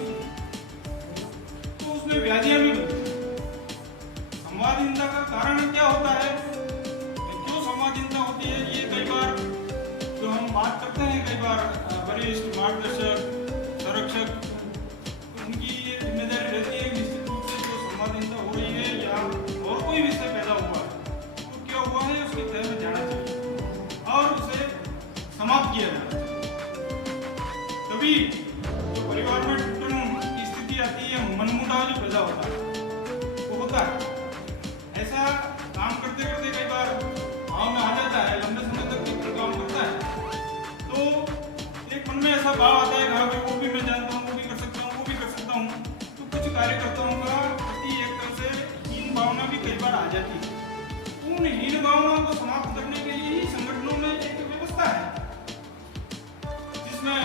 तो उसमें व्याधियां भी बनती। संवादहीनता का कारण क्या होता है, क्यों संवादहीनता होती है, ये कई बार जो हम बात करते हैं, कई बार वरिष्ठ मार्गदर्शक संरक्षक उनकी ये जिम्मेदारी रहती है निश्चित रूप से जो संवादहीनता हो रही है या और कोई विषय पैदा हुआ है तो क्या हुआ है उसकी तह में जाना चाहिए और उसे समाप्त किया जाना चाहिए। तभी जो परिवार में टूटन की स्थिति आती है, मनमुटाव जो पैदा होता है वो होता है। ऐसा काम करते करते कई बार भाव में आ जाता है, लंबे समय तक कोई काम करता है तो एक मन में ऐसा भाव आता है हाँ भाई वो भी मैं जानता हूँ, वो भी कर सकता हूँ, वो भी कर सकता हूँ, तो कुछ कार्यकर्ताओं का प्रति एक तरह से हीन भावना भी कई बार आ जाती है। उन हीन भावनाओं को समाप्त करने के लिए ही संगठनों में एक व्यवस्था है जिसमें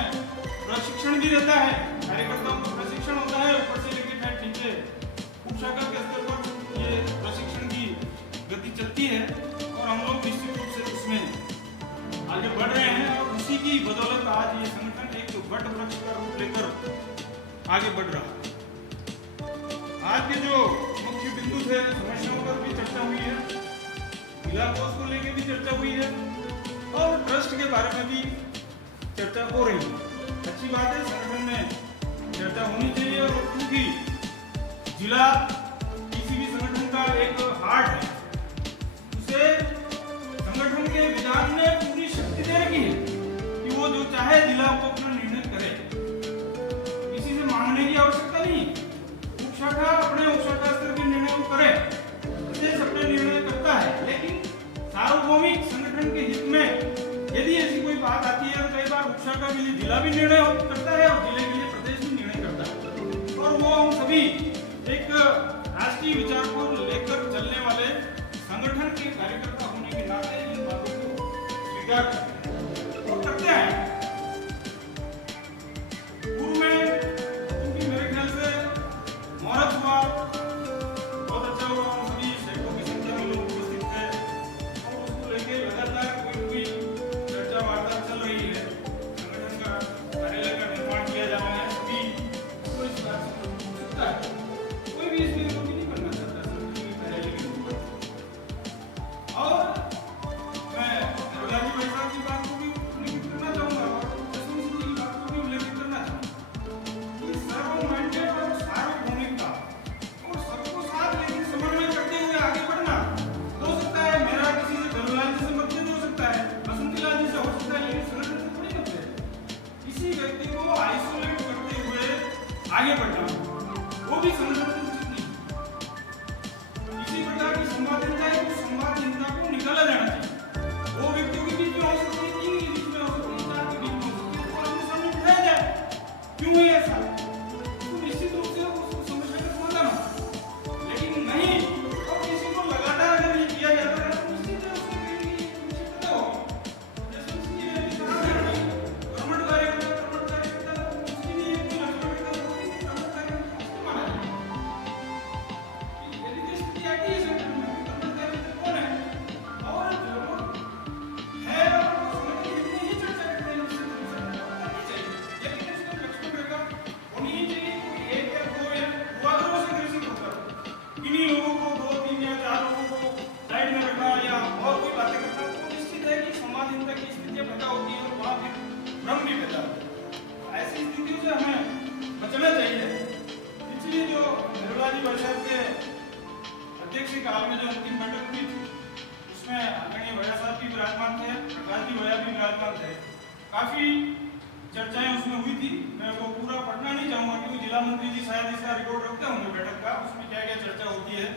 प्रशिक्षण भी रहता है, कार्यकर्ताओं को प्रशिक्षण होता है, ऊपर से लेकर ठेठ नीचे उप शाखा के स्तर पर ये प्रशिक्षण की गति चलती है और हम लोग निश्चित रूप से उसमें आगे बढ़ रहे हैं और उसी की बदौलत आज ये संगठन एक वट वृक्ष का रूप लेकर आगे बढ़ रहा है। आज के जो मुख्य बिंदु थे, समस्याओं पर भी चर्चा हुई है, जिला कोष को लेकर भी चर्चा हुई है और ट्रस्ट के बारे में भी चर्चा हो रही है। अच्छी बात है, संगठन में चर्चा होनी चाहिए और क्योंकि जिला किसी भी संगठन का एक हार्ट है, उसे संगठन के विधान ने पूरी शक्ति दे रखी है कि वो जो चाहे जिला को अपना निर्णय करे, किसी से मांगने की आवश्यकता नहीं। उप शाखा अपने उप शाखा स्तर के निर्णय को करे, प्रदेश अपने निर्णय करता है, लेकिन सार्वभौमिक संगठन के हित में यदि ऐसी कोई बात आती है तो कई बार उप शाखा के लिए जिला भी निर्णय करता है और जिले के लिए प्रदेश भी निर्णय करता है और वो हम सभी एक राष्ट्रीय विचार को लेकर चलने वाले संगठन के कार्यकर्ता होने के नाते इन बातों को स्वीकार करते हैं। पूर्व में क्योंकि मेरे ख्याल से मुहूर्त हुआ, बहुत अच्छा हुआ, हम सभी सैकड़ों की संख्या में लोग उपस्थित थे और उसको लेके लगातार कोई चर्चा वार्ता चल रही है। संगठन का कार्यालय का निर्माण किया जा रहा है, सभी को इस बात से उत्सुकता है, कोई भी इसमें रोक नहीं करना चाहता संगठन के कार्यालय के ऊपर। और मैं नरवाजी भाई साहब की बात को भी उल्लेखित करना चाहूँगा और जसवंत सिंह की बात को भी उल्लेखित करना चाहूँगा कि सर्वमंडेट और सार्वभौमिकता और सबको साथ लेकर समन्वय करते हुए आगे बढ़ना हो सकता है। मेरा किसी से धर्मलाल जी से मतभेद हो सकता है, बसंतीलाल जी से हो सकता है, लेकिन संगठन से थोड़ी मतभेद। किसी व्यक्ति को आइसोलेट करते हुए आगे बढ़ना वो भी संगठन से उचित नहीं। इसी प्रकार की संवादहीनता है, उस संवादहीनता को निकाला जाना चाहिए। दो व्यक्तियों के बीच में हो सकती है, तीन के बीच में हो सकती है, चार के बीच में हो सकती है, तो आमने सामने बिठाया जाए। क्यों है ऐसा? तो निश्चित रूप से उस समस्या का समाधान हो, लेकिन नहीं और किसी को लगातार अगर ये किया जाता है तो निश्चित है उसमें कहीं पैदा होगी। जैसे उसकी कर्मठ कार्यकर्ता उसकी भी एक लक्षण कर्मठ कार्यकर्ता माना जाए। यदि कोई स्थिति आती है संगठन में कर्मठ कार्यकर्ता कौन है और जो है और वो संगठन में ही चर्चा करते हैं, उससे करनी चाहिए, लेकिन उसमें लक्षण रेखा होनी ही चाहिए। कोई एक या दो या वादों से ग्रसित होकर किन्हीं लोगों को, दो तीन या चार लोगों को साइड में रखना या और कोई बातें करना, तो निश्चित है कि संवादहीनता की स्थितियां पैदा होती है और वहाँ फिर भ्रम भी पैदा होता है। तो ऐसी स्थितियों से हमें बचना चाहिए। इसलिए जो नरवाजी भाई साहब के अध्यक्ष काल में जो अंतिम बैठक हुई थी उसमें आदरणीय भैया साहब भी विराजमान थे, प्रकाश जी भैया भी विराजमान थे, काफी चर्चाएं उसमें हुई थी। मैं वो पूरा पढ़ना नहीं चाहूंगा क्योंकि जिला मंत्री जी शायद इसका रिकॉर्ड रखते होंगे बैठक का, उसमें क्या क्या चर्चा होती है,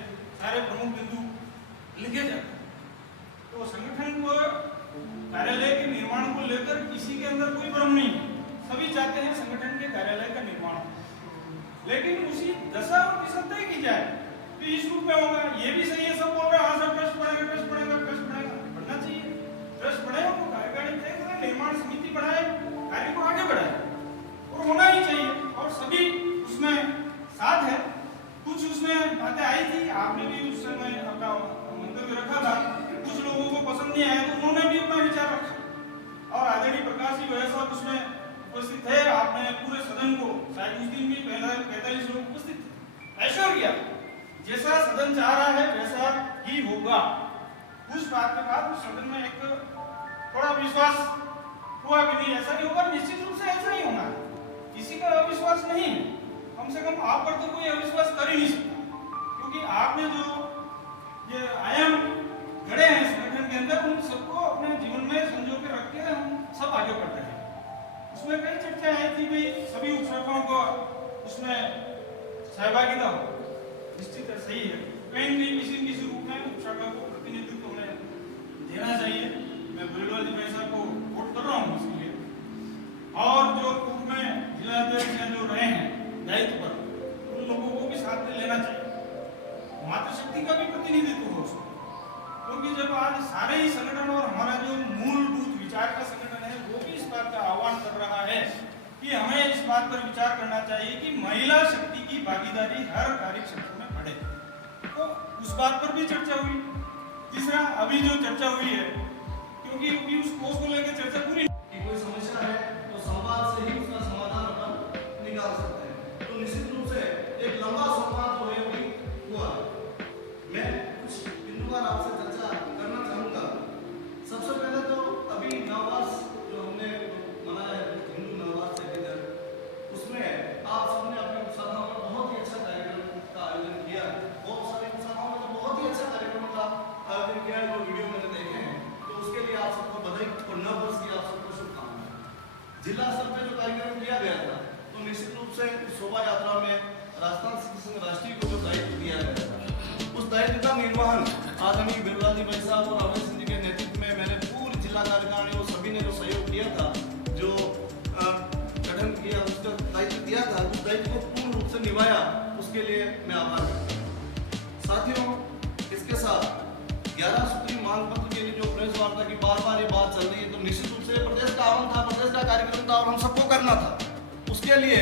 सारे प्रमुख बिंदु लिखे जाते हैं। तो संगठन को कार्यालय के निर्माण को लेकर किसी के अंदर कोई भ्रम नहीं है, सभी चाहते हैं संगठन के कार्यालय का निर्माण हो, लेकिन उसी दशा और दिशा तय की जाए तो इस रूप में होगा। ये भी सही है, सब बोल रहे हैं हाँ सर ट्रस्ट बढ़ेगा, ट्रस्ट बढ़ेगा, ट्रस्ट बढ़ेगा, बढ़ना चाहिए। ट्रस्ट बढ़ेगा तो कार्यकारिणी तय करें, निर्माण समिति उसमें बातें आई थी, आपने भी उस समय अपना मंतव्य रखा था, कुछ लोगों को पसंद नहीं आया तो उन्होंने भी अपना विचार रखा और आदरणीय प्रकाश जी वह सब उसमें उपस्थित थे। आपने पूरे सदन को, शायद उस दिन भी 45 लोग उपस्थित थे, एश्योर किया जैसा सदन चाह रहा है वैसा ही होगा। उस बात के बाद उस सदन में एक थोड़ा विश्वास हुआ कि नहीं ऐसा नहीं होगा, निश्चित रूप से ऐसा ही होना है, किसी का अविश्वास नहीं है, कम से कम आप पर तो कोई अविश्वास कर ही नहीं सकता, क्योंकि आपने जो ये आयाम गढ़े हैं संगठन के अंदर उन सबको अपने जीवन में संजो के रख के हम सब आगे बढ़ते हैं। उसमें कई चर्चा आई थी भाई सभी उत्सवों को उसमें सहभागिता हो, निश्चित है, सही है, कहीं भी किसी रूप में उत्सवों को प्रतिनिधित्व हमें देना चाहिए। मैं बिरला जी भाई साहब को वोट कर रहा हूँ इसके लिए, और जो पूर्व में जिलाध्यक्ष जो रहे हैं दायित्व पर उन लोगों को भी साथ में लेना चाहिए, मातृशक्ति का भी प्रतिनिधित्व हो उसमें, क्योंकि जब आज सारे ही संगठन और हमारा जो मूलभूत विचार का संगठन है वो भी इस बात का आह्वान कर रहा है कि हमें इस बात पर विचार करना चाहिए कि महिला शक्ति की भागीदारी हर कार्य क्षेत्र में बढ़े, तो उस बात पर भी चर्चा हुई। तीसरा अभी जो चर्चा हुई है, क्योंकि अभी उस कोर्स को लेकर चर्चा पूरी कोई समस्या है तो संवाद से ही उसका समाधान अपन निकाल सकते हैं। तो निश्चित रूप से एक लंबा संवाद जो है अभी हुआ। मैं कुछ बिंदुवार आपसे चर्चा करना चाहूँगा। सबसे पहले तो अभी नववर्ष जो हमने मनाया है हिंदू नववर्ष से लेकर, उसमें आप सबने अपनी उत्सवों में बहुत ही अच्छा कार्यक्रम का आयोजन किया है। बहुत सारे उत्सवों में तो बहुत ही अच्छा कार्यक्रम का आयोजन किया है जो वीडियो मैंने देखे हैं, तो उसके लिए आप सबको बधाई और नववर्ष की आप सबको शुभकामनाएं। जिला स्तर पे जो कार्यक्रम किया गया था तो निश्चित रूप से उस शोभा यात्रा में राजस्थान शिक्षक संघ राष्ट्रीय को जो दायित्व दिया गया था, उस दायित्व का निर्वहन आदरणीय बिरला जी भाई साहब और अभय सिंह जी के नेतृत्व में मैंने पूरी जिला कार्यकारिणी और सभी ने जो सहयोग किया था, जो गठन किया, उसका दायित्व दिया था, उस दायित्व को पूर्ण रूप से निभाया, उसके लिए मैं आभार व्यक्त करता हूं। साथियों, इसके साथ 11 सूत्री मांग पत्र के लिए जो प्रेस वार्ता की बार-बार ये बात चल रही है, तो निश्चित रूप से प्रदेश का आह्वान था, प्रदेश का कार्यक्रम था और हम सबको करना था। उसके लिए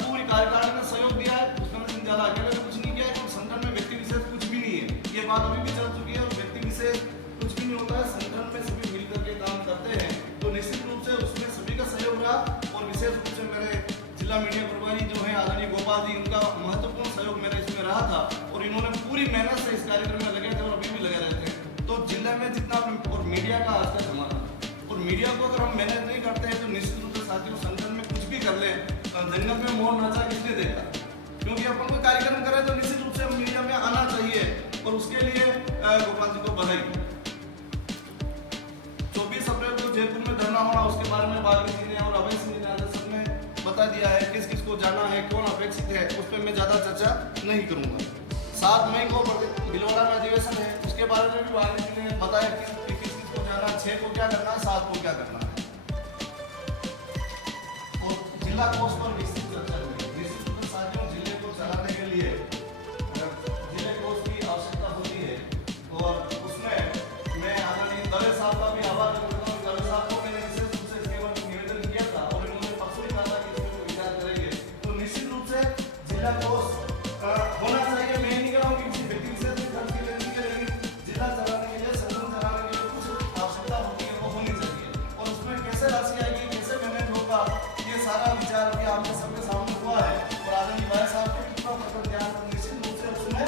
पूरी कार्यकारिणी ने सहयोग दिया है। उसमें सिंह अकेले ने कुछ नहीं किया है, क्योंकि संगठन में व्यक्ति विशेष कुछ भी नहीं है, ये बात अभी भी चल चुकी है, और व्यक्ति विशेष कुछ भी नहीं होता है, संगठन में सभी मिलकर के काम करते हैं। तो निश्चित रूप से उसमें सभी का सहयोग रहा, और विशेष रूप से मेरे जिला मीडिया प्रभारी जो है आदरणीय गोपाल जी, उनका महत्वपूर्ण सहयोग मेरा इसमें रहा था, और इन्होंने पूरी मेहनत से इस कार्यक्रम में लगे थे और अभी भी लगे रहते हैं। तो जिले में जितना और मीडिया का आज तक हमारा, और मीडिया को अगर हम मैनेज नहीं करते हैं तो निश्चित रूप से साथियों संगठन में कुछ भी कर ले, जंगल में मोर नाचा किसने देखा, क्योंकि अपन कोई कार्यक्रम करें तो निश्चित रूप से मीडिया में आना चाहिए, और उसके लिए गोपाल जी को बधाई। 24 अप्रैल को जयपुर में धरना होना, उसके बारे में बालवी जी ने और अभय सिंह जी ने सबने बता दिया है, किस किस को जाना है, कौन अपेक्षित है, उस पर मैं ज्यादा चर्चा नहीं करूंगा। 7 मई को भिलवाड़ा में अधिवेशन है, उसके बारे में भी बालवी जी ने बताया कि किस किस को जाना, 6 को क्या करना है, 7 को क्या करना है, और जिला कोष पर विस्तृत चर्चा हुई। निश्चित रूप से साथियों जिले को चलाने के लिए जिले कोष की आवश्यकता होती है, और उसमें मैं आदरणीय दवे साहब का भी आभार व्यक्त करता हूँ। दवे साहब को मैंने विशेष रूप से इसके बारे में निवेदन किया था, और इन्होंने परसों ही कहा था कि इसमें विचार करेंगे। तो निश्चित रूप से जिला कोष होना चाहिए। मैं नहीं कह रहा हूँ कि किसी व्यक्ति विशेष के खर्च के लिए नहीं करेंगे, जिला चलाने के लिए, संगठन चलाने के लिए कुछ आवश्यकता होती है, वो होनी चाहिए, और उसमें कैसे राशि आएगी, कैसे मैनेज होगा, ये सारा विचार भी आपके सबके सामने हुआ है, और आदरणीय भाई साहब के कितना प्रकट ध्यान, निश्चित रूप से उसमें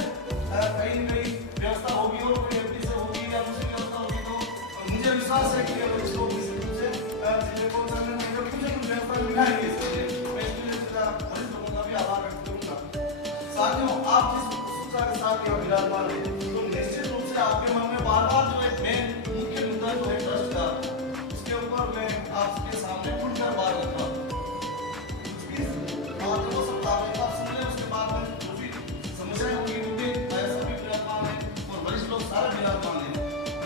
कहीं न कहीं व्यवस्था होगी, और कोई व्यक्ति से होगी या दूसरी व्यवस्था होगी, तो मुझे विश्वास है कि लोग निश्चित रूप से जिले को चलने में कुछ व्यवस्था मिलाएंगे। मैं इसके लिए वरिष्ठ लोगों का भी आभार व्यक्त करूंगा। साथियों, आप जिस उत्सुकता के साथ यहाँ विराजमान है, तो निश्चित रूप से आपके मन में बार-बार जो एक मेन मुख्य मुद्दा जो है ट्रस्ट का, उसके ऊपर मैं आपके सामने खुलकर बात करता हूँ। कुछ भी बात हो सकता है, आप सुन लें, उसके बाद में जो भी समस्याएं होंगी वो भी सभी विराजमान है, और वरिष्ठ लोग सारे विराजमान है,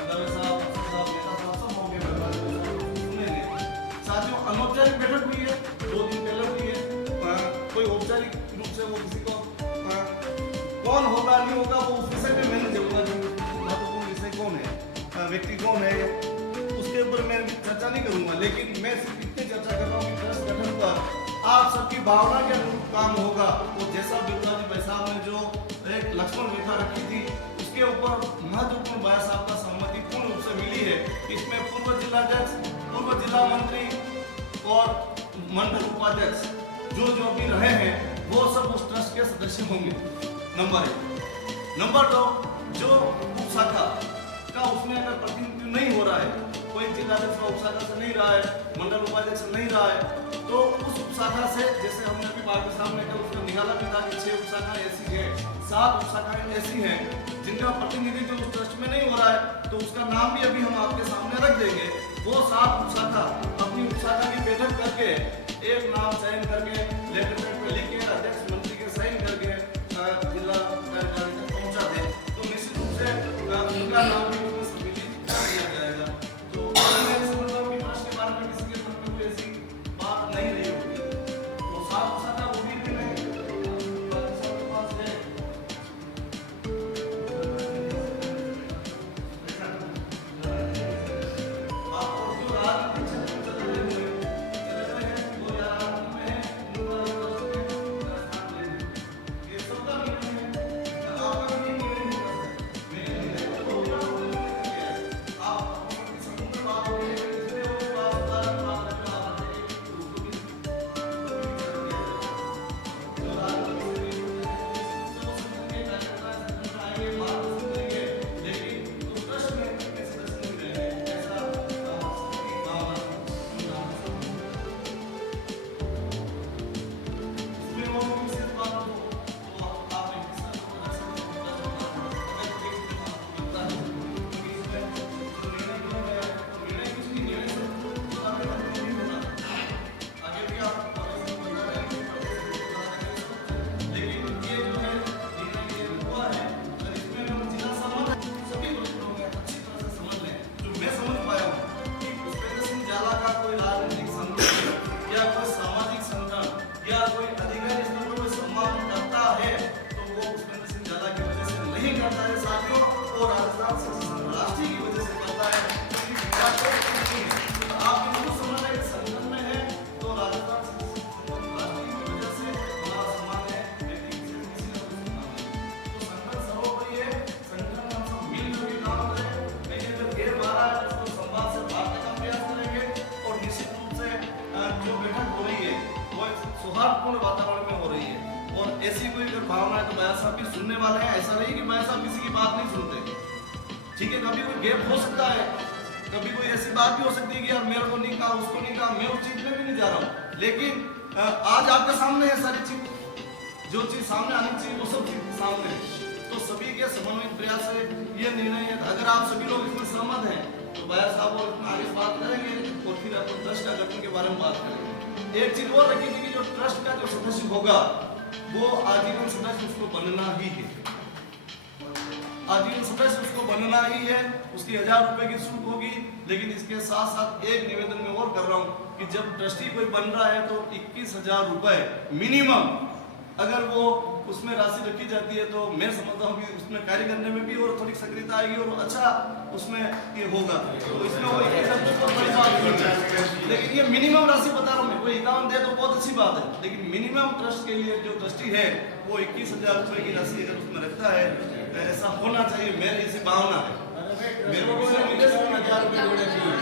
दवे साहब, अफसर साहब, नेता साहब, सब होंगे, सुनेंगे। साथियों, अनौपचारिक बैठक हुई है, 2 दिन पहले हुई है, कोई औपचारिक रूप से वो किसी को कौन होगा नहीं होगा वो उस विषय में मैं नहीं बोलूंगा, जो महत्वपूर्ण विषय कौन है, व्यक्ति कौन है, उसके ऊपर मैं चर्चा नहीं करूंगा, लेकिन मैं सिर्फ इतनी चर्चा कर रहा हूँ कि ट्रस्ट गठन पर आप सबकी भावना के अनुरूप काम होगा, और जैसा बिरला जी भाई साहब ने जो लक्ष्मण रेखा रखी थी, उसके ऊपर महत्वपूर्ण भाई साहब का सहमति पूर्ण रूप से मिली है। इसमें पूर्व जिलाध्यक्ष, पूर्व जिला मंत्री और मंडल उपाध्यक्ष जो भी रहे हैं वो सब उस ट्रस्ट के सदस्य होंगे, नंबर 1। नंबर 2, जो उप शाखा का उसमें अगर प्रतिनिधित्व नहीं हो रहा है, कोई जिलाध्यक्ष का उप शाखा से नहीं रहा है, मंडल उपाध्यक्ष नहीं रहा है, तो उस उप शाखा से, जैसे हमने अभी बात के सामने कल उसको निकाला भी था कि 6 उप शाखाएं ऐसी है, 7 उप शाखाएं ऐसी हैं जिनका प्रतिनिधित्व उस ट्रस्ट में नहीं हो रहा है, तो उसका नाम भी अभी हम आपके सामने रख देंगे। वो 7 उप शाखा अपनी उप शाखा की बैठक करके एक नाम चयन करके लेटर पैड पे लिख के अध्यक्ष मंत्री के साइन करके जिला कार्यालय तक पहुंचा दे, तो निश्चित रूप से उनका नाम भी उसमें सम्मिलित कर दिया जाएगा। तो मैं समझता हूं कि ट्रस्ट के बारे में किसी के मन में कोई ऐसी बात नहीं रही होगी। तो 7 उप शाखा वो भी सबके पास है। और जो राजनीतिक क्षेत्र में चल रहे हैं वो या राजनीति में है, उनका राजस्थान में ये सबका निर्णय है, आपका भी निर्णय है। आप समुद्र बात हो रही है, इसलिए वो बात रखना है, उसको भी जो राजनीति से आएंगे बात करेंगे, लेकिन उस ट्रस्ट में कैसे दर्शन मिलेंगे ऐसा इसमें वो विशेष बात तो आपने आगे भी आप लेकिन ये जो है निर्णय हुआ है, अगर इसमें हम जिला समझ सभी लोग अच्छी तरह से समझ लें, जो मैं समझ पाया हूँ कि पुष्पेंद्र सिंह जाला का कोई राजनीतिक संगठन या कोई सामाजिक संगठन या कोई अधिकारी स्तर पर कोई सम्मान करता है तो वो पुष्पेंद्र सिंह जाला की वजह से नहीं करता है साथियों, और राजस्थान शिक्षक राष्ट्रीय की वजह से करता है। आप बिल्कुल समझ रहे हैं संगठन में है तो राजस्थान शिक्षक राष्ट्रीय की वजह से हमारा सम्मान है, व्यक्ति विशेष किसी का कोई सम्मान नहीं। तो संगठन सर्वोपरि है, संगठन हम सब मिलकर के काम करें, लेकिन अगर गैर बारह है तो उसको संवाद से बात करने का प्रयास करेंगे, और निश्चित रूप से जो बैठक हो रही है वो एक सौहार्दपूर्ण वातावरण में हो रही है, और ऐसी कोई अगर भावना है तो भाई साहब भी सुनने वाले हैं। ऐसा नहीं कि भाई साहब किसी की बात नहीं सुनते, ठीक है, कभी कोई गैप हो सकता है, कभी कोई ऐसी बात भी हो सकती है कि यार मेरे को नहीं कहा, उसको नहीं कहा, मैं उस चीज में भी नहीं जा रहा हूँ, लेकिन आज आपके सामने है सारी चीज, जो चीज सामने आनी चाहिए वो सब चीज सामने है। तो सभी के समन्वित प्रयास से ये निर्णय है। अगर आप सभी लोग इसमें सहमत हैं तो भाई साहब और इसमें आगे बात करेंगे और फिर अपन ट्रस्ट का गठन के बारे में बात करेंगे। एक चीज और रखी थी कि जो ट्रस्ट का जो सदस्य होगा वो आजीवन सदस्य उसको बनना ही है, आजीवन सदस्य उसको बनना ही है। उसकी 1000 रुपए की शुल्क होगी, लेकिन इसके साथ साथ एक निवेदन में और कर रहा हूँ कि जब ट्रस्टी कोई बन रहा है तो 21,000 रुपए मिनिमम अगर वो उसमें राशि रखी जाती है तो मैं समझता हूँ कि उसमें कार्य करने में भी और थोड़ी सक्रियता आएगी और अच्छा उसमें ये होगा। तो इसमें वो 21,000 तो बड़ी बात नहीं है, लेकिन ये मिनिमम राशि बता रहा हूँ मैं, कोई 51 दे तो बहुत अच्छी बात है, लेकिन मिनिमम ट्रस्ट के लिए जो ट्रस्टी है वो 21,000 रुपए की राशि अगर उसमें रखता है, ऐसा होना चाहिए, मेरी ऐसी भावना है। मेरे को 10,000 रुपए देने चाहिए।